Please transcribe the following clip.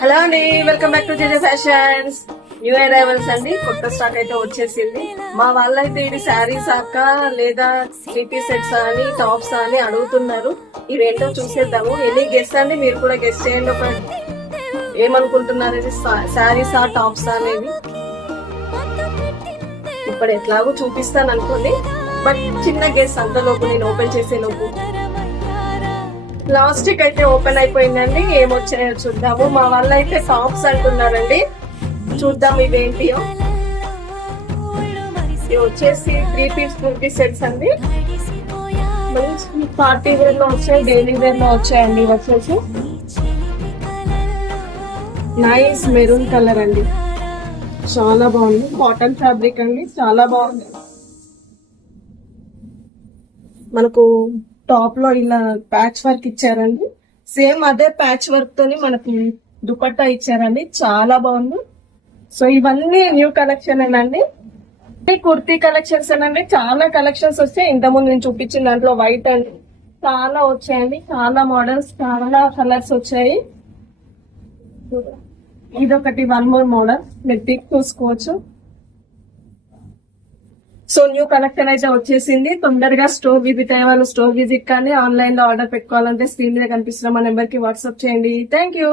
Hello అండి, welcome back to JJ fashions. New arrivals అండి, కొత్త స్టాక్ అయితే వచ్చేసింది. మా వాళ్ళైతే ఇది శారీస్ అక్క లేదా త్రీ సెట్స్ అని టాప్స్ అని అడుగుతున్నారు. ఇవేంటో చూసేద్దాము. ఎన్ని గెస్ట్ అండి, మీరు కూడా గెస్ట్ చేయండి. ఒక ఏమనుకుంటున్నారు, ఇది శారీసా టాప్స్ అనేది ఇప్పుడు ఎట్లాగో చూపిస్తాను అనుకోండి. బట్ చిన్న గెస్ట్ అంతలోపు నేను ఓపెన్ చేసే లోపు ప్లాస్టిక్ అయితే ఓపెన్ అయిపోయిందండి. ఏమొచ్చాయో చూద్దాము. మా వాళ్ళు అయితే టాప్స్ అంటున్నారండి, చూద్దాం ఇవేంటియో. ఇవి వచ్చేసి 3 పీస్ కుర్తీ సెట్స్ అండి. మంచి పార్టీ వేర్ లో వచ్చాయి, డైలీ వేర్ లో వచ్చాయండి. ఇవి వచ్చేసి నైస్ మెరూన్ కలర్ అండి, చాలా బాగుంది. కాటన్ ఫ్యాబ్రిక్ అండి, చాలా బాగుంది. మనకు టాప్ లో ఇలా ప్యాచ్ వర్క్ ఇచ్చారండి. సేమ్ అదే ప్యాచ్ వర్క్ తోని మనకి దుపట్టా ఇచ్చారండి, చాలా బాగుంది. సో ఇవన్నీ న్యూ కలెక్షన్ అండి, కుర్తీ కలెక్షన్స్ అండి. చాలా కలెక్షన్స్ వచ్చాయి. ఇంతకుముందు నేను చూపించిన దాంట్లో వైట్ అండి చాలా వచ్చాయండి. చాలా మోడల్స్, చాలా కలర్స్ వచ్చాయి. ఇదొకటి 1 మోర్ మోడల్, మీరు పిక్ చూసుకోవచ్చు. సో న్యూ కలెక్షన్ అయితే వచ్చేసింది. తొందరగా స్టోర్ విజిట్ అయ్యే వాళ్ళు స్టోర్ విజిట్ కానీ ఆన్లైన్ లో ఆర్డర్ పెట్టుకోవాలంటే స్క్రీన్ మీద కనిపిస్తున్న మా నెంబర్ కి వాట్సాప్ చేయండి. Thank you.